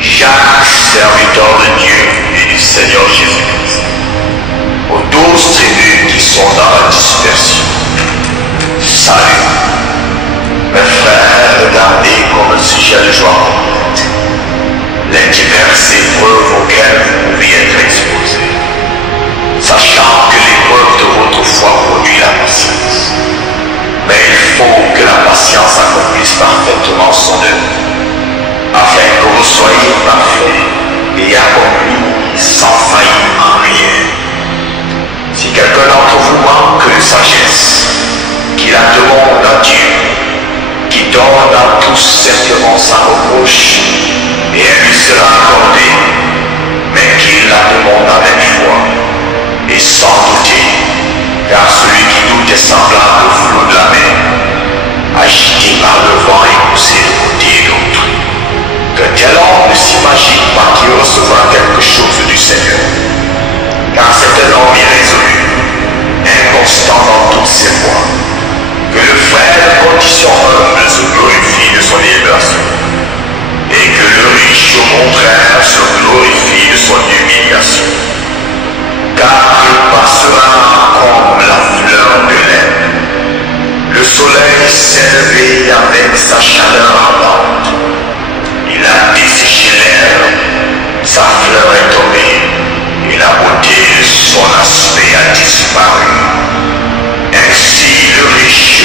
Jacques, serviteur de Dieu et du Seigneur Jésus-Christ, aux 12 tribus qui sont dans la dispersion. Salut, mes frères, regardez comme le sujet de joie les diverses épreuves auxquelles vous pouvez être exposés, sachant que l'épreuve de votre foi produit la patience. Mais il faut que la patience accomplisse parfaitement son œuvre, afin que vous soyez parfaits et accomplis sans faillir en rien. Si quelqu'un d'entre vous manque de sagesse, qu'il la demande à Dieu, qui donne à tous simplement sa reproche, et elle lui sera accordée, mais qu'il la demande avec foi et sans douter, car celui qui doute est semblable au flot de la mer, agité par le vent et poussé de côté et d'autre. Qu'un tel homme ne s'imagine pas qu'il recevra quelque chose du Seigneur, car c'est un homme irrésolu, inconstant dans toutes ses voies. Que le frère de condition humble se glorifie de son élévation, et que le riche au contraire se glorifie de son humiliation. Car il passera comme la fleur de l'herbe. Le soleil s'est levé avec sa chaleur ardente. Il a desséché l'herbe, sa fleur est tombée, et la beauté de son aspect a disparu. Ainsi le riche